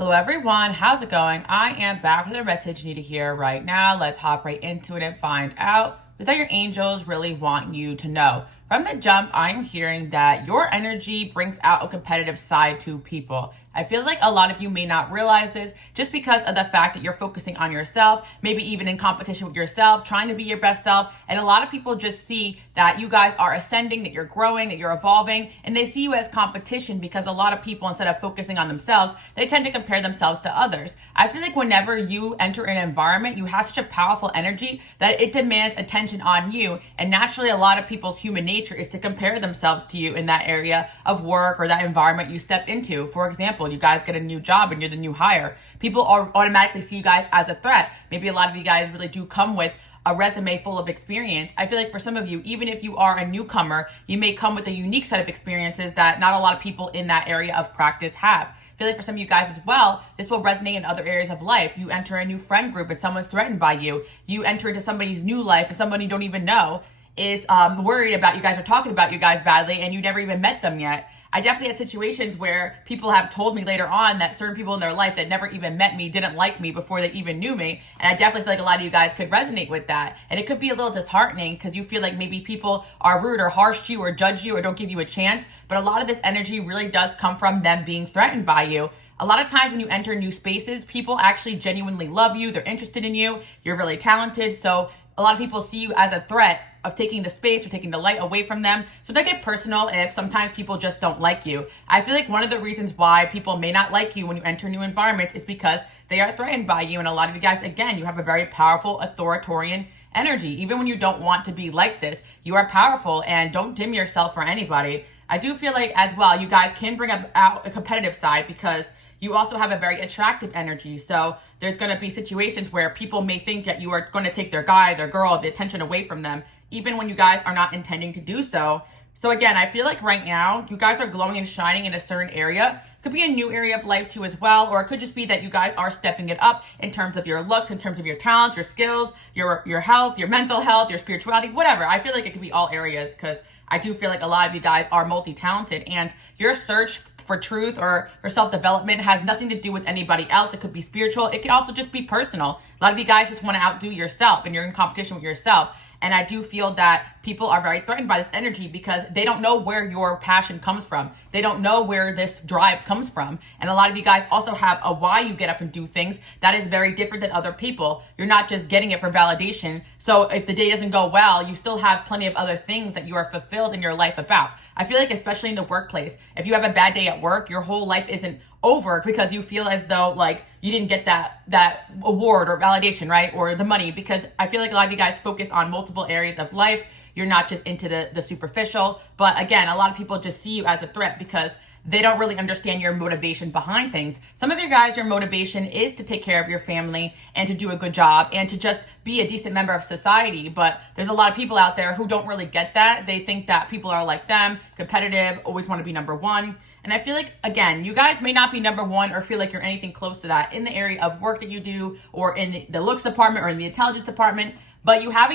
Hello everyone, how's it going? I am back with a message you need to hear right now. Let's hop right into it and find out what your angels really want you to know. From the jump, I'm hearing that your energy brings out a competitive side to people. I feel like a lot of you may not realize this just because of the fact that you're focusing on yourself, maybe even in competition with yourself, trying to be your best self. And a lot of people just see that you guys are ascending, that you're growing, that you're evolving, and they see you as competition because a lot of people, instead of focusing on themselves, they tend to compare themselves to others. I feel like whenever you enter an environment, you have such a powerful energy that it demands attention on you. And naturally, a lot of people's human nature is to compare themselves to you in that area of work or that environment you step into. For example, you guys get a new job and you're the new hire. People automatically see you guys as a threat. Maybe a lot of you guys really do come with a resume full of experience. I feel like for some of you, even if you are a newcomer, you may come with a unique set of experiences that not a lot of people in that area of practice have. I feel like for some of you guys as well, this will resonate in other areas of life. You enter a new friend group and someone's threatened by you. You enter into somebody's new life and somebody you don't even know is worried about you guys or talking about you guys badly and you never even met them yet. I definitely had situations where people have told me later on that certain people in their life that never even met me didn't like me before they even knew me. And I definitely feel like a lot of you guys could resonate with that. And it could be a little disheartening because you feel like maybe people are rude or harsh to you or judge you or don't give you a chance. But a lot of this energy really does come from them being threatened by you. A lot of times when you enter new spaces, people actually genuinely love you. They're interested in you. You're really talented. So a lot of people see you as a threat of taking the space or taking the light away from them. So they get personal if sometimes people just don't like you. I feel like one of the reasons why people may not like you when you enter new environments is because they are threatened by you. And a lot of you guys, again, you have a very powerful authoritarian energy. Even when you don't want to be like this, you are powerful and don't dim yourself for anybody. I do feel like as well, you guys can bring out a competitive side because you also have a very attractive energy. So there's going to be situations where people may think that you are going to take their guy, their girl, the attention away from them, even when you guys are not intending to do so. So again, I feel like right now, you guys are glowing and shining in a certain area. It could be a new area of life too as well, or it could just be that you guys are stepping it up in terms of your looks, in terms of your talents, your skills, your health, your mental health, your spirituality, whatever. I feel like it could be all areas because I do feel like a lot of you guys are multi-talented and your search for truth or self-development has nothing to do with anybody else. It could be spiritual. It could also just be personal. A lot of you guys just want to outdo yourself and you're in competition with yourself. And I do feel that people are very threatened by this energy because they don't know where your passion comes from. They don't know where this drive comes from. And a lot of you guys also have a why you get up and do things that is very different than other people. You're not just getting it for validation. So if the day doesn't go well, you still have plenty of other things that you are fulfilled in your life about. I feel like especially in the workplace, if you have a bad day at work, your whole life isn't over because you feel as though like you didn't get that award or validation, right? Or the money, because I feel like a lot of you guys focus on multiple areas of life. You're not just into the superficial. But again, a lot of people just see you as a threat because they don't really understand your motivation behind things. Some of you guys, your motivation is to take care of your family and to do a good job and to just be a decent member of society. But there's a lot of people out there who don't really get that. They think that people are like them, competitive, always want to be number one. And I feel like, again, you guys may not be number one or feel like you're anything close to that in the area of work that you do or in the looks department or in the intelligence department, but you have a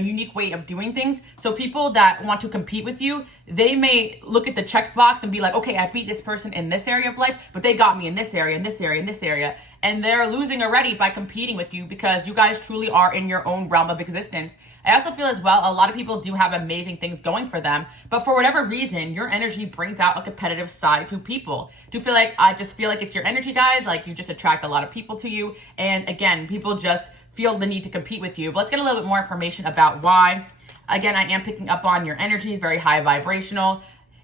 unique way of doing things. So people that want to compete with you, they may look at the checks box and be like, okay, I beat this person in this area of life, but they got me in this area, in this area, in this area. And they're losing already by competing with you because you guys truly are in your own realm of existence. I also feel as well, a lot of people do have amazing things going for them, but for whatever reason, your energy brings out a competitive side to people. I just feel like it's your energy, guys. Like you just attract a lot of people to you. And again, people just feel the need to compete with you. But let's get a little bit more information about why. Again, I am picking up on your energy, very high vibrational.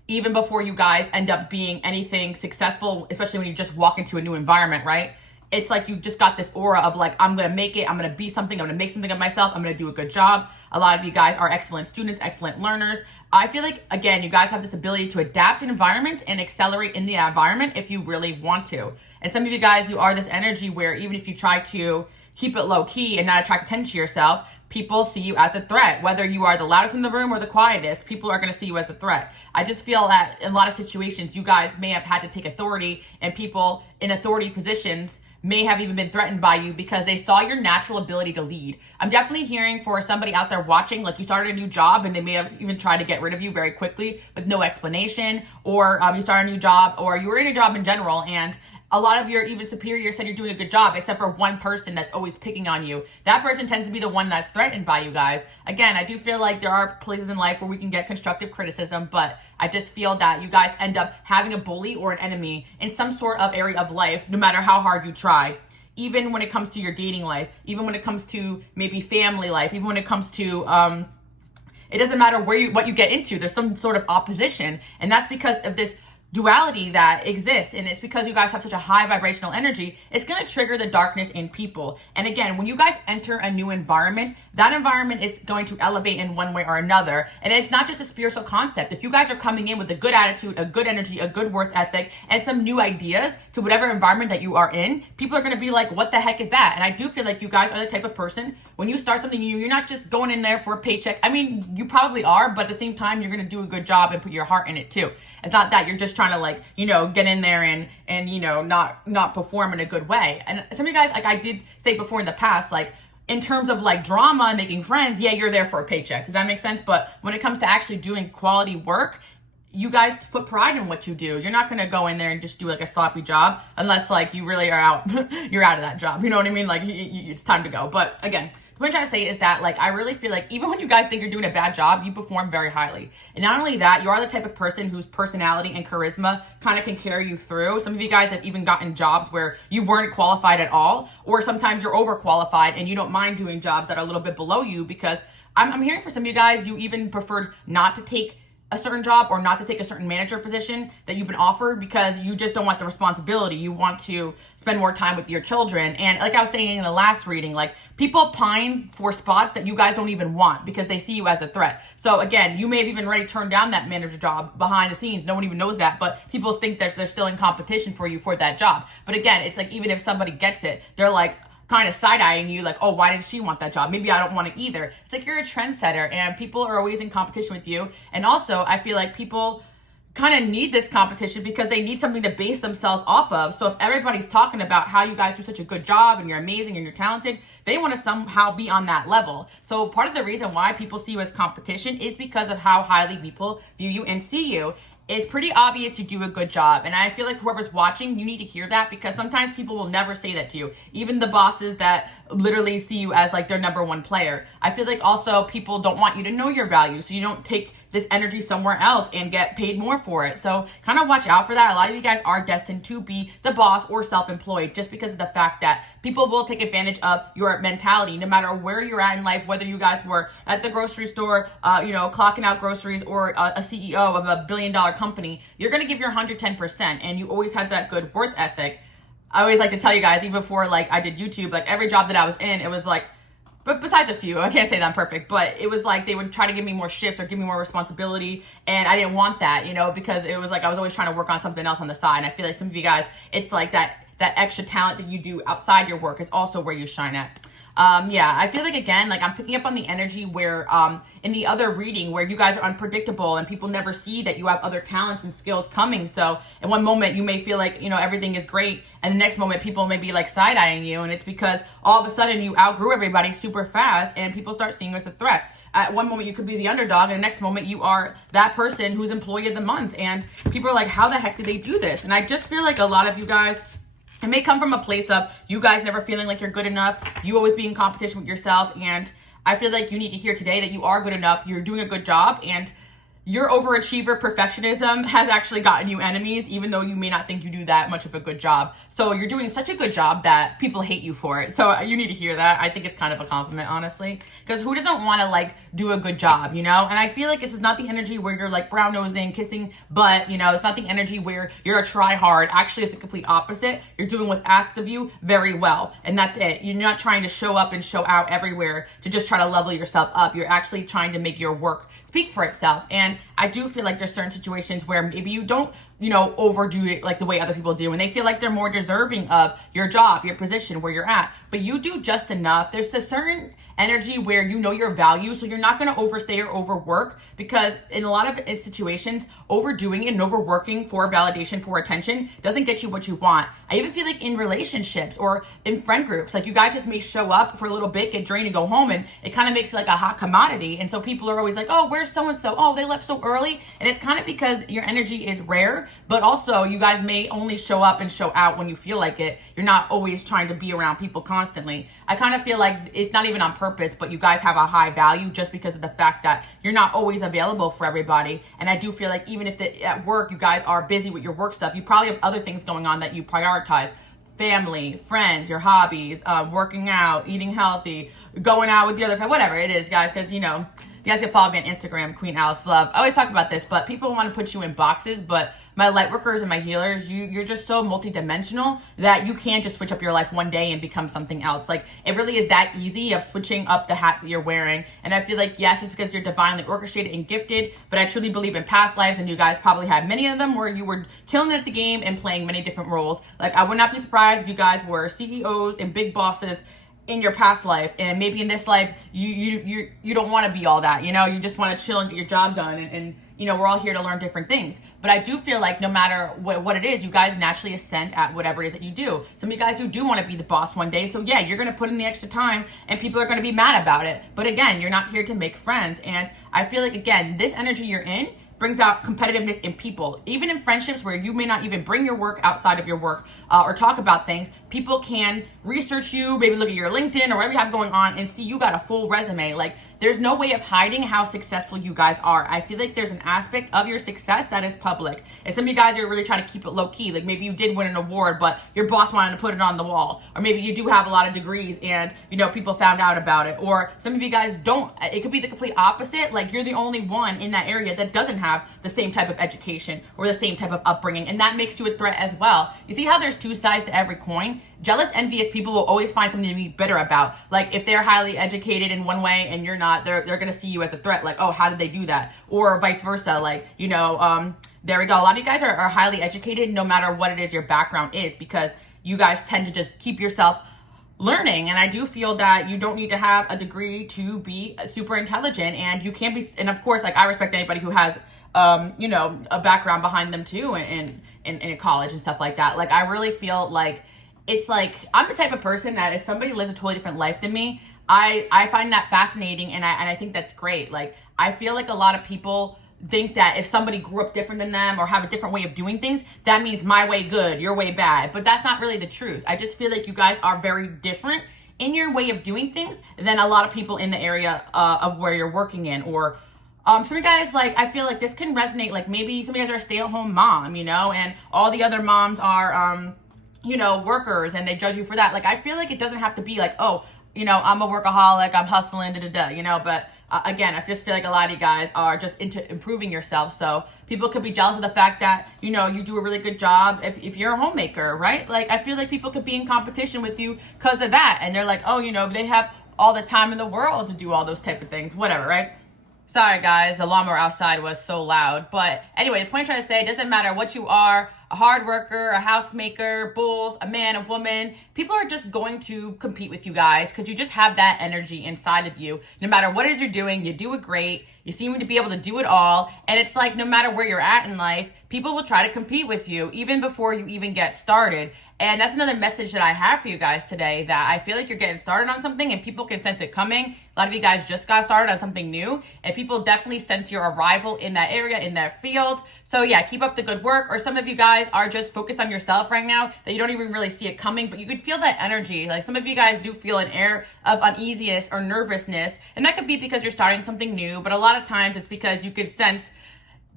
Even before you guys end up being anything successful, especially when you just walk into a new environment, right? It's like you just got this aura of like, I'm going to make it. I'm going to be something. I'm going to make something of myself. I'm going to do a good job. A lot of you guys are excellent students, excellent learners. I feel like, again, you guys have this ability to adapt to environments and accelerate in the environment if you really want to. And some of you guys, you are this energy where even if you try to keep it low key and not attract attention to yourself, people see you as a threat. Whether you are the loudest in the room or the quietest, people are going to see you as a threat. I just feel that in a lot of situations, you guys may have had to take authority, and people in authority positions may have even been threatened by you because they saw your natural ability to lead. I'm definitely hearing for somebody out there watching, like you started a new job and they may have even tried to get rid of you very quickly with no explanation, or you start a new job, or you were in a job in general and a lot of your even superiors said you're doing a good job, except for one person that's always picking on you. That person tends to be the one that's threatened by you guys. Again, I do feel like there are places in life where we can get constructive criticism, but I just feel that you guys end up having a bully or an enemy in some sort of area of life, no matter how hard you try. Even when it comes to your dating life, even when it comes to maybe family life, even when it comes to, it doesn't matter what you get into, there's some sort of opposition. And that's because of this duality that exists, and it's because you guys have such a high vibrational energy. It's going to trigger the darkness in people. And again, when you guys enter a new environment, that environment is going to elevate in one way or another. And it's not just a spiritual concept. If you guys are coming in with a good attitude, a good energy, a good work ethic, and some new ideas to whatever environment that you are in, people are going to be like, what the heck is that? And I do feel like you guys are the type of person, when you start something new, you're not just going in there for a paycheck. I mean, you probably are, but at the same time, you're going to do a good job and put your heart in it too. It's not that you're just trying to, like, you know, get in there and you know, not perform in a good way. And some of you guys, like I did say before in the past, like in terms of like drama and making friends, yeah, you're there for a paycheck. Does that make sense? But when it comes to actually doing quality work, you guys put pride in what you do. You're not going to go in there and just do like a sloppy job unless like you really are out, you're out of that job. You know what I mean? Like it's time to go. But again, what I'm trying to say is that, like, I really feel like even when you guys think you're doing a bad job, you perform very highly. And not only that, you are the type of person whose personality and charisma kind of can carry you through. Some of you guys have even gotten jobs where you weren't qualified at all, or sometimes you're overqualified and you don't mind doing jobs that are a little bit below you, because I'm hearing for some of you guys, you even preferred not to take a certain job or not to take a certain manager position that you've been offered because you just don't want the responsibility. You want to spend more time with your children. And like I was saying in the last reading, like people pine for spots that you guys don't even want because they see you as a threat. So again, you may have even already turned down that manager job behind the scenes. No one even knows that, but people think they're still in competition for you for that job. But again, it's like even if somebody gets it, they're like, kind of side-eyeing you, like, oh, why did she want that job? Maybe I don't want it either. It's like you're a trendsetter and people are always in competition with you. And also, I feel like people kind of need this competition because they need something to base themselves off of. So if everybody's talking about how you guys do such a good job and you're amazing and you're talented, they want to somehow be on that level. So part of the reason why people see you as competition is because of how highly people view you and see you. It's pretty obvious you do a good job. And I feel like whoever's watching, you need to hear that, because sometimes people will never say that to you. Even the bosses that literally see you as like their number one player. I feel like also people don't want you to know your value, so you don't take this energy somewhere else and get paid more for it. So kind of watch out for that. A lot of you guys are destined to be the boss or self-employed just because of the fact that people will take advantage of your mentality no matter where you're at in life, whether you guys were at the grocery store, clocking out groceries, or a CEO of $1 billion company. You're going to give your 110%, and you always had that good work ethic. I always like to tell you guys, even before like I did YouTube, like every job that I was in, it was like, but besides a few, I can't say that I'm perfect, but it was like they would try to give me more shifts or give me more responsibility, and I didn't want that, because it was like I was always trying to work on something else on the side. And I feel like some of you guys, it's like that extra talent that you do outside your work is also where you shine at. I feel like, again, like I'm picking up on the energy where in the other reading where you guys are unpredictable and people never see that you have other talents and skills coming. So in one moment you may feel like, everything is great, and the next moment people may be like side-eyeing you, and it's because all of a sudden you outgrew everybody super fast and people start seeing you as a threat. At one moment you could be the underdog, and the next moment you are that person who's employee of the month, and people are like, how the heck did they do this? And I just feel like a lot of you guys, it may come from a place of you guys never feeling like you're good enough, you always be in competition with yourself, and I feel like you need to hear today that you are good enough, you're doing a good job, and your overachiever perfectionism has actually gotten you enemies, even though you may not think you do that much of a good job. So you're doing such a good job that people hate you for it. So you need to hear that. I think it's kind of a compliment, honestly, because who doesn't want to like do a good job, And I feel like this is not the energy where you're like brown nosing, kissing butt, it's not the energy where you're a try hard. Actually, it's the complete opposite. You're doing what's asked of you very well, and that's it. You're not trying to show up and show out everywhere to just try to level yourself up. You're actually trying to make your work speak for itself. And I do feel like there's certain situations where maybe you don't, overdo it like the way other people do, and they feel like they're more deserving of your job, your position, where you're at, but you do just enough. There's a certain energy where you know your value, so you're not going to overstay or overwork, because in a lot of situations, overdoing it and overworking for validation, for attention, doesn't get you what you want. I even feel like in relationships or in friend groups, like you guys just may show up for a little bit, get drained, and go home, and it kind of makes you like a hot commodity. And so people are always like, oh, where's so-and-so? Oh, they left so early. And it's kind of because your energy is rare, together, but also you guys may only show up and show out when you feel like it. You're not always trying to be around people constantly. I kind of feel like it's not even on purpose, but you guys have a high value just because of the fact that you're not always available for everybody. And I do feel like even if at work you guys are busy with your work stuff, you probably have other things going on that you prioritize. Family, friends, your hobbies, working out, eating healthy, going out with your other friend, whatever it is, guys, because, you know, you guys can follow me on Instagram, Queen Alice Love. I always talk about this, but people want to put you in boxes, but my light workers and my healers, you're just so multidimensional that you can't just switch up your life one day and become something else. Like, it really is that easy of switching up the hat that you're wearing. And I feel like, yes, it's because you're divinely orchestrated and gifted, but I truly believe in past lives, and you guys probably had many of them where you were killing it at the game and playing many different roles. Like, I would not be surprised if you guys were CEOs and big bosses in your past life, and maybe in this life you don't want to be all that, you know, you just want to chill and get your job done, and you know, we're all here to learn different things. But I do feel like no matter what it is, you guys naturally ascend at whatever it is that you do. Some of you guys who do want to be the boss one day, so yeah, you're going to put in the extra time and people are going to be mad about it. But again, you're not here to make friends. And I feel like, again, this energy you're in brings out competitiveness in people. Even in friendships where you may not even bring your work outside of your work or talk about things, people can research you, maybe look at your LinkedIn or whatever you have going on and see you got a full resume. Like, there's no way of hiding how successful you guys are. I feel like there's an aspect of your success that is public. And some of you guys are really trying to keep it low key. Like, maybe you did win an award, but your boss wanted to put it on the wall. Or maybe you do have a lot of degrees and, you know, people found out about it. Or some of you guys don't. It could be the complete opposite. Like, you're the only one in that area that doesn't have the same type of education or the same type of upbringing. And that makes you a threat as well. You see how there's two sides to every coin? Jealous, envious people will always find something to be bitter about. Like, if they're highly educated in one way and you're not, they're going to see you as a threat. Like, oh, how did they do that? Or vice versa. Like, you know, there we go. A lot of you guys are highly educated no matter what it is your background is, because you guys tend to just keep yourself learning. And I do feel that you don't need to have a degree to be super intelligent, and you can't be, and of course, like, I respect anybody who has you know, a background behind them too in college and stuff like that. Like, I really feel like it's like, I'm the type of person that if somebody lives a totally different life than me, I find that fascinating, and I think that's great. Like, I feel like a lot of people think that if somebody grew up different than them or have a different way of doing things, that means my way good, your way bad. But that's not really the truth. I just feel like you guys are very different in your way of doing things than a lot of people in the area of where you're working in. Or some of you guys, like, I feel like this can resonate. Like, maybe some of you guys are a stay-at-home mom, you know, and all the other moms are you know, workers, and they judge you for that. Like, I feel like it doesn't have to be like, oh, you know, I'm a workaholic, I'm hustling, you know. But again, I just feel like a lot of you guys are just into improving yourself. So people could be jealous of the fact that, you know, you do a really good job if you're a homemaker, right? Like, I feel like people could be in competition with you because of that. And they're like, oh, you know, they have all the time in the world to do all those type of things, whatever, right? Sorry, guys, the lawnmower outside was so loud. But anyway, the point I'm trying to say, it doesn't matter what you are, a hard worker, a housemaker, both, a man, a woman. People are just going to compete with you guys because you just have that energy inside of you. No matter what it is you're doing, you do it great. You seem to be able to do it all. And it's like, no matter where you're at in life, people will try to compete with you even before you even get started. And that's another message that I have for you guys today, that I feel like you're getting started on something and people can sense it coming. A lot of you guys just got started on something new, and people definitely sense your arrival in that area, in that field. So yeah, keep up the good work. Or some of you guys are just focused on yourself right now that you don't even really see it coming, but you could feel that energy. Like, some of you guys do feel an air of uneasiness or nervousness, and that could be because you're starting something new, but a lot of times it's because you could sense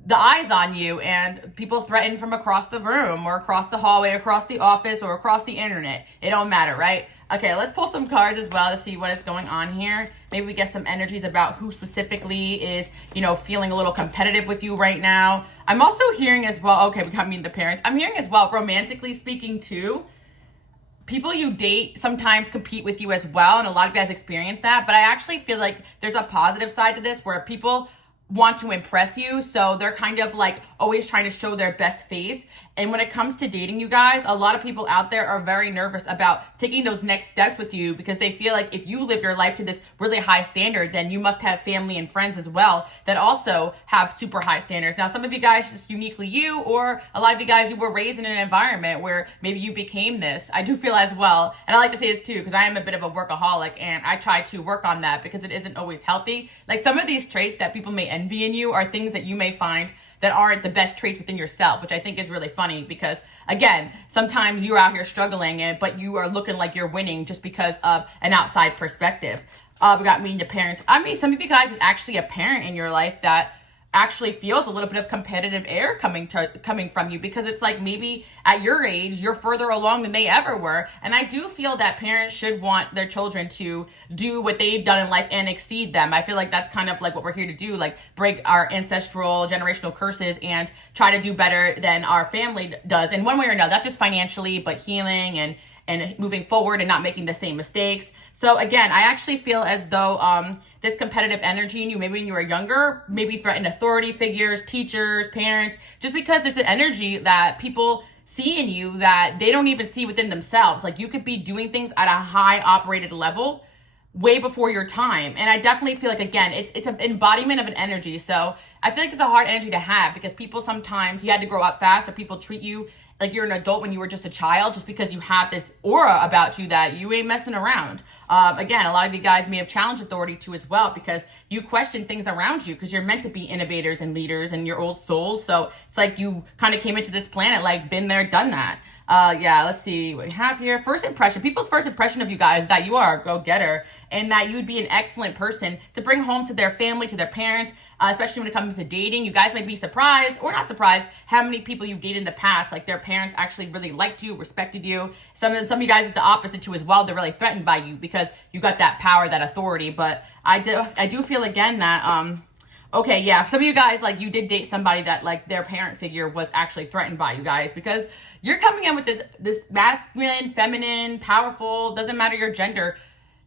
the eyes on you, and people threaten from across the room or across the hallway, across the office, or across the internet. It don't matter, right? Okay, let's pull some cards as well to see what is going on here. Maybe we get some energies about who specifically is, you know, feeling a little competitive with you right now. I'm also hearing as well, okay, we got me and the parents. I'm hearing as well, romantically speaking too, people you date sometimes compete with you as well, and a lot of you guys experience that. But I actually feel like there's a positive side to this where people want to impress you, so they're kind of like always trying to show their best face. And when it comes to dating, you guys, a lot of people out there are very nervous about taking those next steps with you because they feel like if you live your life to this really high standard, then you must have family and friends as well that also have super high standards. Now, some of you guys, just uniquely you, or a lot of you guys, you were raised in an environment where maybe you became this. I do feel as well, and I like to say this too, because I am a bit of a workaholic, and I try to work on that because it isn't always healthy. Like, some of these traits that people may envy in you are things that you may find that aren't the best traits within yourself, which I think is really funny because, again, sometimes you're out here struggling, but you are looking like you're winning just because of an outside perspective. We got meeting the parents. I mean, some of you guys is actually a parent in your life that actually feels a little bit of competitive air coming from you, because it's like maybe at your age you're further along than they ever were. And I do feel that parents should want their children to do what they've done in life and exceed them. I feel like that's kind of like what we're here to do, like break our ancestral generational curses and try to do better than our family does in one way or another, not just financially, but healing and moving forward and not making the same mistakes. So again, I actually feel as though this competitive energy in you, maybe when you were younger, maybe threatened authority figures, teachers, parents, just because there's an energy that people see in you that they don't even see within themselves. Like, you could be doing things at a high operated level way before your time. And I definitely feel like, again, it's an embodiment of an energy. So I feel like it's a hard energy to have, because people sometimes, you had to grow up fast, or people treat you like you're an adult when you were just a child, just because you have this aura about you that you ain't messing around. Again, a lot of you guys may have challenged authority too as well, because you question things around you, because you're meant to be innovators and leaders and your old souls. So it's like you kind of came into this planet, like been there, done that. Yeah, let's see what we have here. First impression. People's first impression of you guys that you are a go-getter and that you'd be an excellent person to bring home to their family, to their parents, especially when it comes to dating. You guys might be surprised, or not surprised, how many people you've dated in the past, like their parents actually really liked you, respected you. Some of you guys is the opposite too as well. They're really threatened by you because you got that power, that authority. But I do feel again that okay, yeah, some of you guys, like, you did date somebody that, like, their parent figure was actually threatened by you guys, because you're coming in with this masculine, feminine, powerful, doesn't matter your gender,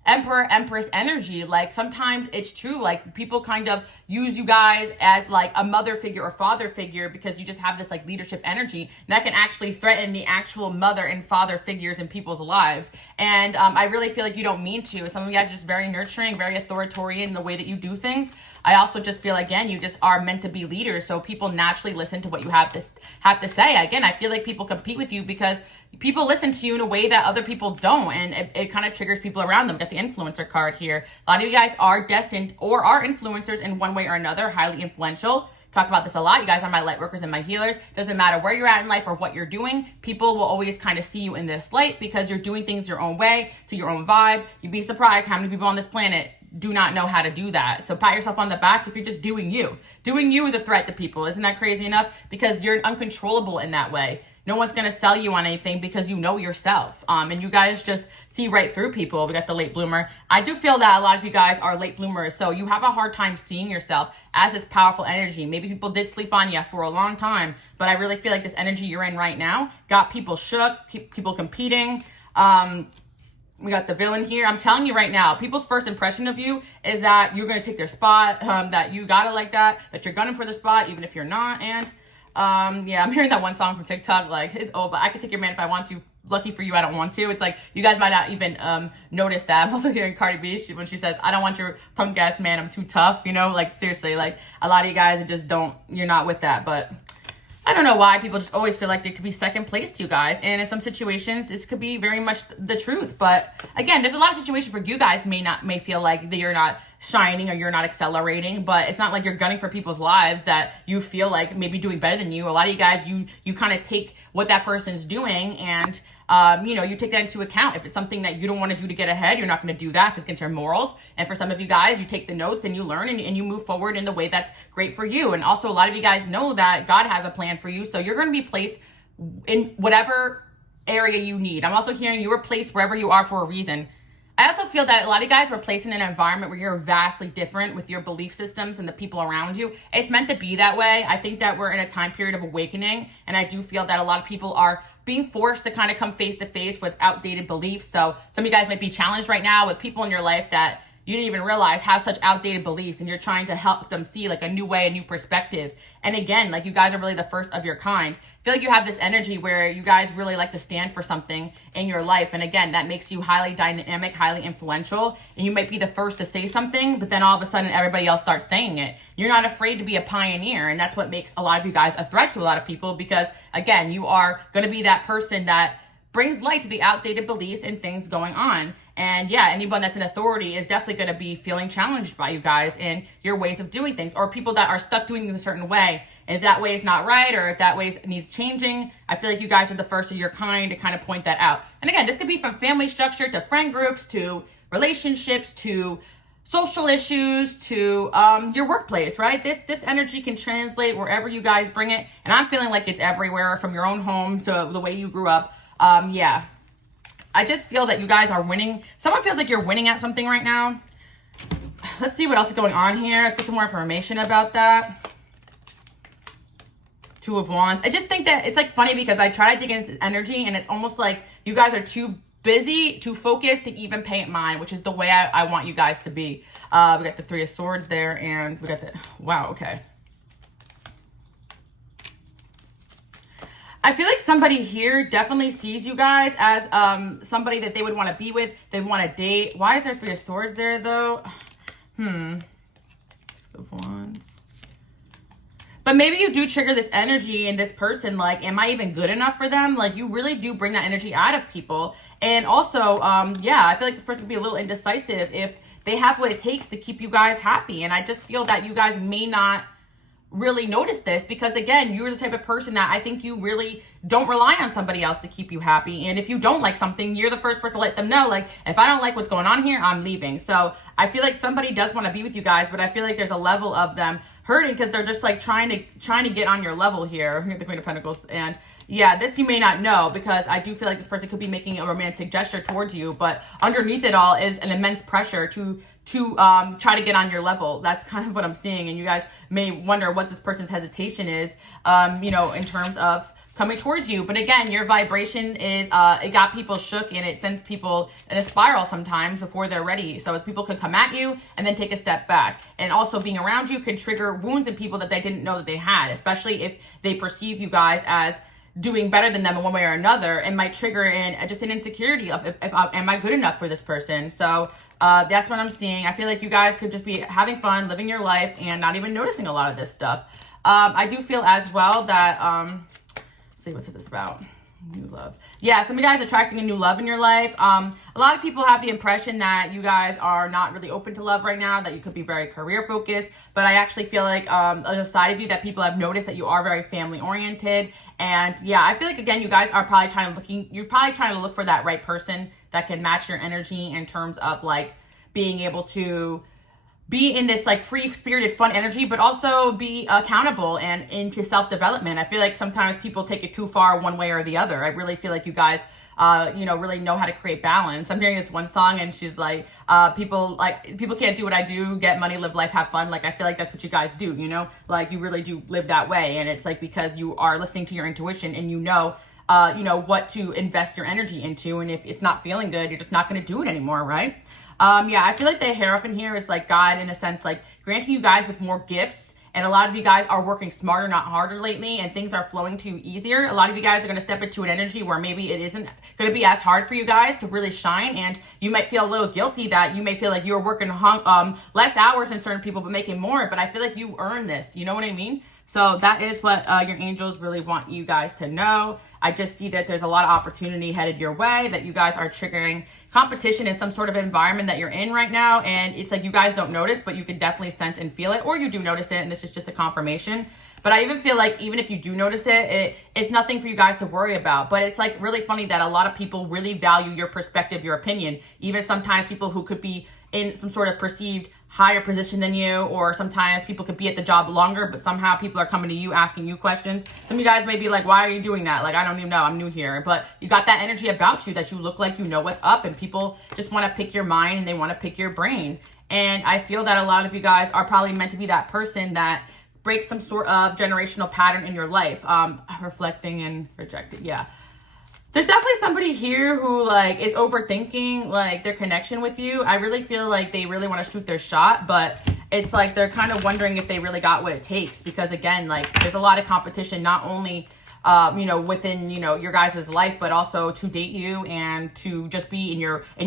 emperor, empress energy. Like, sometimes it's true, like, people kind of use you guys as like a mother figure or father figure, because you just have this like leadership energy that can actually threaten the actual mother and father figures in people's lives. And I really feel like you don't mean to. Some of you guys are just very nurturing, very authoritarian in the way that you do things. I also just feel, again, you just are meant to be leaders, so people naturally listen to what you have to say. Again, I feel like people compete with you because people listen to you in a way that other people don't, and it kind of triggers people around them. Got the influencer card here. A lot of you guys are destined or are influencers in one way or another, highly influential. Talk about this a lot. You guys are my light workers and my healers. Doesn't matter where you're at in life or what you're doing, people will always kind of see you in this light because you're doing things your own way, to your own vibe. You'd be surprised how many people on this planet do not know how to do that. So pat yourself on the back if you're just doing you. Doing you is a threat to people. Isn't that crazy enough? Because you're uncontrollable in that way. No one's going to sell you on anything because you know yourself. And you guys just see right through people. We got the late bloomer. I do feel that a lot of you guys are late bloomers. So you have a hard time seeing yourself as this powerful energy. Maybe people did sleep on you for a long time, but I really feel like this energy you're in right now got people shook, people competing. We got the villain here. I'm telling you right now, people's first impression of you is that you're going to take their spot, that you got it like that you're gunning for the spot, even if you're not. And yeah, I'm hearing that one song from TikTok, like, it's old, but I could take your man if I want to. Lucky for you, I don't want to. It's like, you guys might not even notice that. I'm also hearing Cardi B when she says, I don't want your punk ass man, I'm too tough, you know? Like, seriously, like, a lot of you guys just you're not with that. But I don't know why people just always feel like they could be second place to you guys. And in some situations, this could be very much the truth. But again, there's a lot of situations where you guys may feel like that you're not shining or you're not accelerating, but it's not like you're gunning for people's lives that you feel like maybe doing better than you. A lot of you guys, you kind of take what that person's doing and you take that into account. If it's something that you don't want to do to get ahead, you're not going to do that if it's against your morals. And for some of you guys, you take the notes and you learn and you move forward in the way that's great for you. And also, a lot of you guys know that God has a plan for you. So you're going to be placed in whatever area you need. I'm also hearing you were placed wherever you are for a reason. I also feel that a lot of you guys were placed in an environment where you're vastly different with your belief systems and the people around you. It's meant to be that way. I think that we're in a time period of awakening, and I do feel that a lot of people are being forced to kind of come face to face with outdated beliefs. So some of you guys might be challenged right now with people in your life that you didn't even realize have such outdated beliefs, and you're trying to help them see like a new way, a new perspective. And again, like, you guys are really the first of your kind. I feel like you have this energy where you guys really like to stand for something in your life. And again, that makes you highly dynamic, highly influential. And you might be the first to say something, but then all of a sudden everybody else starts saying it. You're not afraid to be a pioneer. And that's what makes a lot of you guys a threat to a lot of people, because again, you are going to be that person that brings light to the outdated beliefs and things going on. And yeah, anyone that's in authority is definitely going to be feeling challenged by you guys in your ways of doing things, or people that are stuck doing things a certain way. And if that way is not right, or if that way needs changing, I feel like you guys are the first of your kind to kind of point that out. And again, this could be from family structure to friend groups to relationships to social issues to your workplace, right? This energy can translate wherever you guys bring it. And I'm feeling like it's everywhere, from your own home to the way you grew up. Yeah. I just feel that you guys are winning. Someone feels like you're winning at something right now. Let's see what else is going on here. Let's get some more information about that. Two of Wands. I just think that it's like funny because I try to dig into energy and it's almost like you guys are too busy, too focused to even pay it mind, which is the way I want you guys to be. We got the Three of Swords there, and we got the, wow, okay. I feel like somebody here definitely sees you guys as somebody that they would want to be with, they want to date. Why is there Three of Swords there, though? Six of Wands. But maybe you do trigger this energy in this person, like, am I even good enough for them? Like, you really do bring that energy out of people. And also, yeah, I feel like this person could be a little indecisive if they have what it takes to keep you guys happy. And I just feel that you guys may not really notice this because, again, you're the type of person that I think you really don't rely on somebody else to keep you happy. And if you don't like something, you're the first person to let them know, like, if I don't like what's going on here, I'm leaving. So I feel like somebody does want to be with you guys, but I feel like there's a level of them hurting because they're just like trying to get on your level here. The Queen of Pentacles. And yeah, this you may not know because I do feel like this person could be making a romantic gesture towards you, but underneath it all is an immense pressure to try to get on your level. That's kind of what I'm seeing. And you guys may wonder what this person's hesitation is, you know, in terms of coming towards you. But again, your vibration is, it got people shook and it sends people in a spiral sometimes before they're ready. So as people can come at you and then take a step back. And also being around you can trigger wounds in people that they didn't know that they had, especially if they perceive you guys as doing better than them in one way or another. It might trigger in just an insecurity of am I good enough for this person? So that's what I'm seeing. I feel like you guys could just be having fun, living your life, and not even noticing a lot of this stuff. I do feel as well that, let's see, what's this about? New love. Yeah, some of you guys attracting a new love in your life. A lot of people have the impression that you guys are not really open to love right now, that you could be very career focused. But I actually feel like there's a side of you that people have noticed that you are very family oriented. And yeah, I feel like, again, you guys are probably you're probably trying to look for that right person that can match your energy in terms of like being able to be in this like free-spirited, fun energy, but also be accountable and into self-development. I feel like sometimes people take it too far one way or the other. I really feel like you guys, you know, really know how to create balance. I'm hearing this one song and she's like, people can't do what I do, get money, live life, have fun. Like, I feel like that's what you guys do, you know, like you really do live that way. And it's like, because you are listening to your intuition and you know what to invest your energy into. And if it's not feeling good, you're just not going to do it anymore. Right. Yeah, I feel like the Hierophant here is like God, in a sense, like granting you guys with more gifts. And a lot of you guys are working smarter, not harder lately, and things are flowing to you easier. A lot of you guys are going to step into an energy where maybe it isn't going to be as hard for you guys to really shine. And you might feel a little guilty that you may feel like you're working less hours than certain people, but making more. But I feel like you earn this. You know what I mean? So that is what your angels really want you guys to know. I just see that there's a lot of opportunity headed your way, that you guys are triggering competition in some sort of environment that you're in right now. And it's like you guys don't notice, but you can definitely sense and feel it, or you do notice it, and this is just a confirmation. But I even feel like even if you do notice it, it's nothing for you guys to worry about. But it's like really funny that a lot of people really value your perspective, your opinion. Even sometimes people who could be in some sort of perceived higher position than you, or sometimes people could be at the job longer, but somehow people are coming to you, asking you questions. Some of you guys may be like, why are you doing that? Like, I don't even know, I'm new here. But you got that energy about you that you look like you know what's up, and people just want to pick your mind and they want to pick your brain. And I feel that a lot of you guys are probably meant to be that person that breaks some sort of generational pattern in your life. Reflecting and rejected, yeah. There's definitely somebody here who like is overthinking like their connection with you. I really feel like they really want to shoot their shot, but it's like they're kind of wondering if they really got what it takes, because again, like there's a lot of competition, not only within your guys' life, but also to date you and to just be in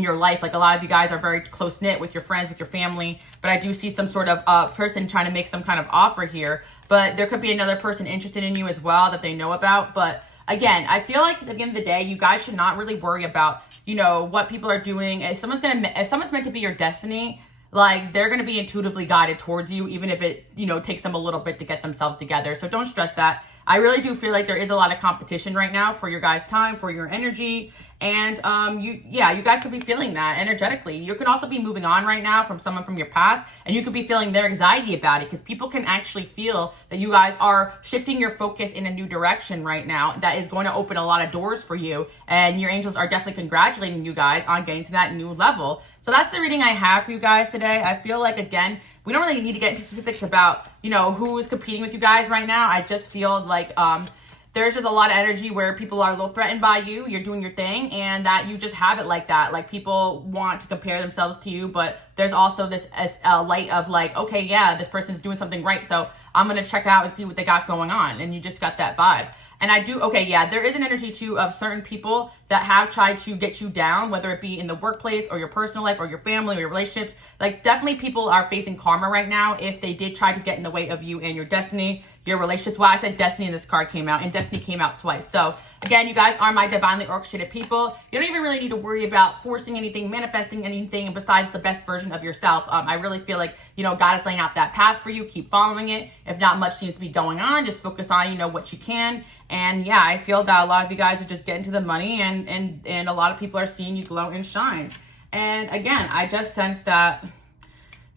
your life. Like a lot of you guys are very close knit with your friends, with your family, but I do see some sort of person trying to make some kind of offer here. But there could be another person interested in you as well that they know about. But again, I feel like at the end of the day, you guys should not really worry about, you know, what people are doing. If someone's meant to be your destiny, like, they're going to be intuitively guided towards you, even if it, you know, takes them a little bit to get themselves together. So don't stress that. I really do feel like there is a lot of competition right now for your guys' time, for your energy. And you guys could be feeling that energetically. You could also be moving on right now from someone from your past, and you could be feeling their anxiety about it, because people can actually feel that you guys are shifting your focus in a new direction right now that is going to open a lot of doors for you, and your angels are definitely congratulating you guys on getting to that new level. So that's the reading I have for you guys today. I feel like, again, we don't really need to get into specifics about, you know, who is competing with you guys right now. I just feel like there's just a lot of energy where people are a little threatened by you. You're doing your thing, and that you just have it like that. Like, people want to compare themselves to you, but there's also this light of like, okay, yeah, this person's doing something right, so I'm going to check out and see what they got going on. And you just got that vibe. And there is an energy too of certain people that have tried to get you down, whether it be in the workplace or your personal life or your family or your relationships. Like, definitely people are facing karma right now if they did try to get in the way of you and your destiny, your relationships. Well, I said destiny and this card came out, and destiny came out twice. So again, you guys are my divinely orchestrated people. You don't even really need to worry about forcing anything, manifesting anything besides the best version of yourself. I really feel like, you know, God is laying out that path for you. Keep following it. If not much needs to be going on, just focus on, you know, what you can. And yeah, I feel that a lot of you guys are just getting to the money, and a lot of people are seeing you glow and shine. And again, I just sense that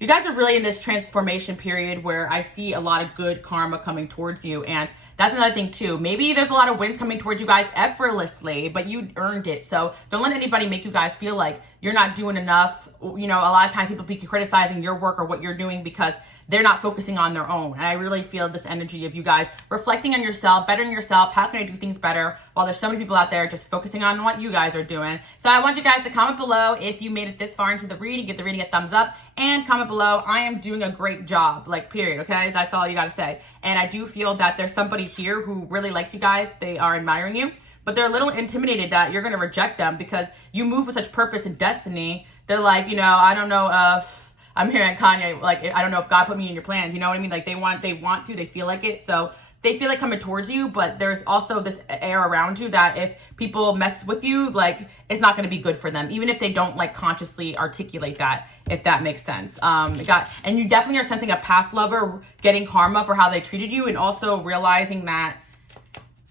you guys are really in this transformation period where I see a lot of good karma coming towards you. And that's another thing too. Maybe there's a lot of wins coming towards you guys effortlessly, but you earned it. So don't let anybody make you guys feel like you're not doing enough. You know, a lot of times people be criticizing your work or what you're doing because they're not focusing on their own. And I really feel this energy of you guys reflecting on yourself, bettering yourself. How can I do things better? While there's so many people out there just focusing on what you guys are doing. So I want you guys to comment below if you made it this far into the reading. Give the reading a thumbs up, and comment below, I am doing a great job, like, period. Okay, that's all you got to say. And I do feel that there's somebody here who really likes you guys. They are admiring you, but they're a little intimidated that you're going to reject them because you move with such purpose and destiny. They're like, you know, I don't know if I'm hearing Kanye, like, I don't know if God put me in your plans, you know what I mean? Like, they want to, they feel like it. So they feel like coming towards you, but there's also this air around you that if people mess with you, like, it's not going to be good for them, even if they don't, like, consciously articulate that, if that makes sense. And you definitely are sensing a past lover getting karma for how they treated you, and also realizing that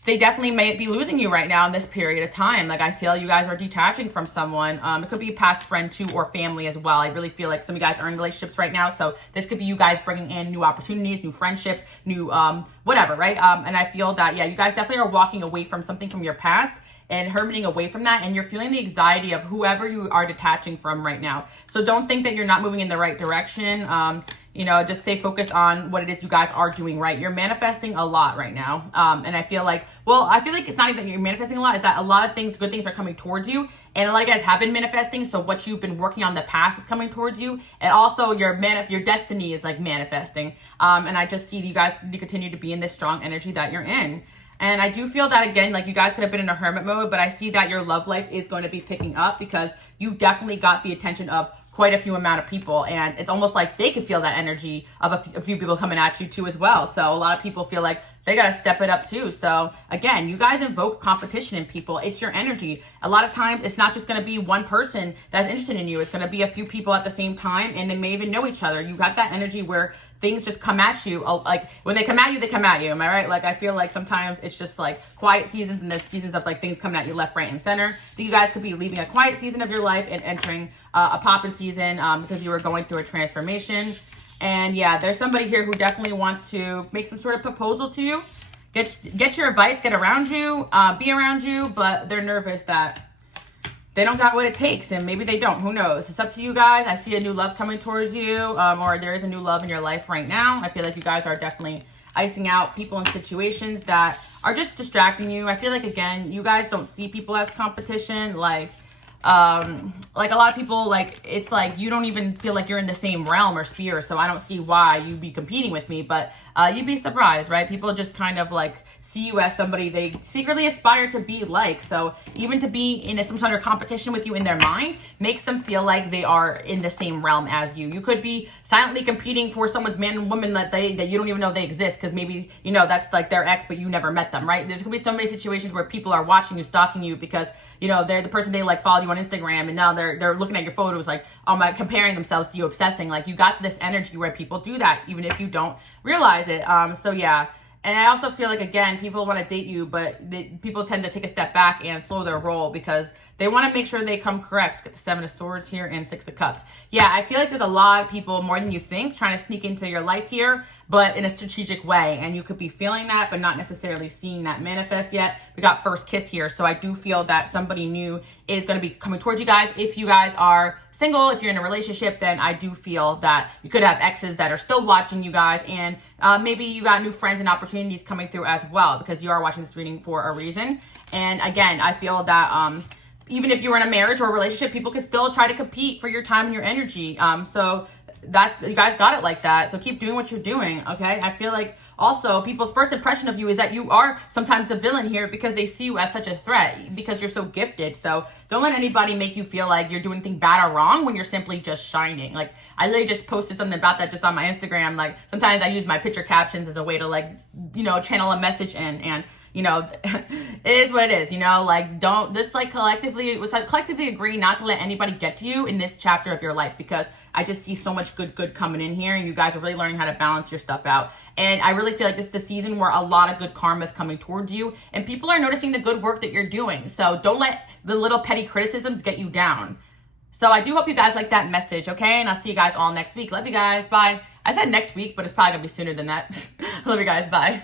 they definitely may be losing you right now in this period of time. Like, I feel you guys are detaching from someone. It could be a past friend too, or family as well. I really feel like some of you guys are in relationships right now. So this could be you guys bringing in new opportunities, new friendships, new whatever, right? And I feel that, yeah, you guys definitely are walking away from something from your past and hermiting away from that. And you're feeling the anxiety of whoever you are detaching from right now. So don't think that you're not moving in the right direction. You know, just stay focused on what it is you guys are doing right. You're manifesting a lot right now. And I feel like it's not even that you're manifesting a lot, it's that a lot of things, good things are coming towards you. And a lot of you guys have been manifesting. So what you've been working on in the past is coming towards you. And also your destiny is like manifesting. And I just see you guys to continue to be in this strong energy that you're in. And I do feel that, again, like, you guys could have been in a hermit mode, but I see that your love life is going to be picking up because you definitely got the attention of quite a few amount of people, and it's almost like they can feel that energy of a few people coming at you too as well. So a lot of people feel like they got to step it up too. So again, you guys invoke competition in people. It's your energy. A lot of times it's not just going to be one person that's interested in you. It's going to be a few people at the same time, and they may even know each other. You got that energy where things just come at you. Like, when they come at you, they come at you. Am I right? Like, I feel like sometimes it's just like quiet seasons, and there's seasons of like things coming at you left, right, and center. So you guys could be leaving a quiet season of your life and entering a poppin' season because you were going through a transformation. And yeah, there's somebody here who definitely wants to make some sort of proposal to you. Get your advice, get around you, be around you, but they're nervous that they don't got what it takes, and maybe they don't. Who knows? It's up to you guys. I see a new love coming towards you, or there is a new love in your life right now. I feel like you guys are definitely icing out people in situations that are just distracting you. I feel like, again, you guys don't see people as competition. Like a lot of people, like, it's like you don't even feel like you're in the same realm or sphere, so I don't see why you'd be competing with me. But you'd be surprised, right? People just kind of like see you as somebody they secretly aspire to be like. So even to be in some sort of competition with you in their mind makes them feel like they are in the same realm as you. You could be silently competing for someone's man and woman that you don't even know they exist, because maybe, you know, that's like their ex, but you never met them, right? There's gonna be so many situations where people are watching you, stalking you, because, you know, they're the person they like followed you on Instagram, and now they're looking at your photos like, oh my, comparing themselves to you, obsessing. Like, you got this energy where people do that even if you don't realize it. So yeah. And I also feel like, again, people want to date you, but people tend to take a step back and slow their roll because they want to make sure they come correct. Get the 7 of Swords here and 6 of Cups. Yeah, I feel like there's a lot of people, more than you think, trying to sneak into your life here, but in a strategic way. And you could be feeling that, but not necessarily seeing that manifest yet. We got first kiss here. So I do feel that somebody new is going to be coming towards you guys. If you guys are single, if you're in a relationship, then I do feel that you could have exes that are still watching you guys. And maybe you got new friends and opportunities coming through as well, because you are watching this reading for a reason. And again, I feel that even if you were in a marriage or a relationship, people can still try to compete for your time and your energy. So you guys got it like that. So keep doing what you're doing, okay? I feel like also people's first impression of you is that you are sometimes the villain here because they see you as such a threat because you're so gifted. So don't let anybody make you feel like you're doing anything bad or wrong when you're simply just shining. Like, I literally just posted something about that just on my Instagram. Like, sometimes I use my picture captions as a way to, like, you know, channel a message in, and you know, it is what it is, you know, like, don't just like collectively agree not to let anybody get to you in this chapter of your life, because I just see so much good coming in here, and you guys are really learning how to balance your stuff out. And I really feel like this is the season where a lot of good karma is coming towards you, and people are noticing the good work that you're doing. So don't let the little petty criticisms get you down. So I do hope you guys like that message, okay? And I'll see you guys all next week. Love you guys. Bye. I said next week, but it's probably gonna be sooner than that. Love you guys. Bye.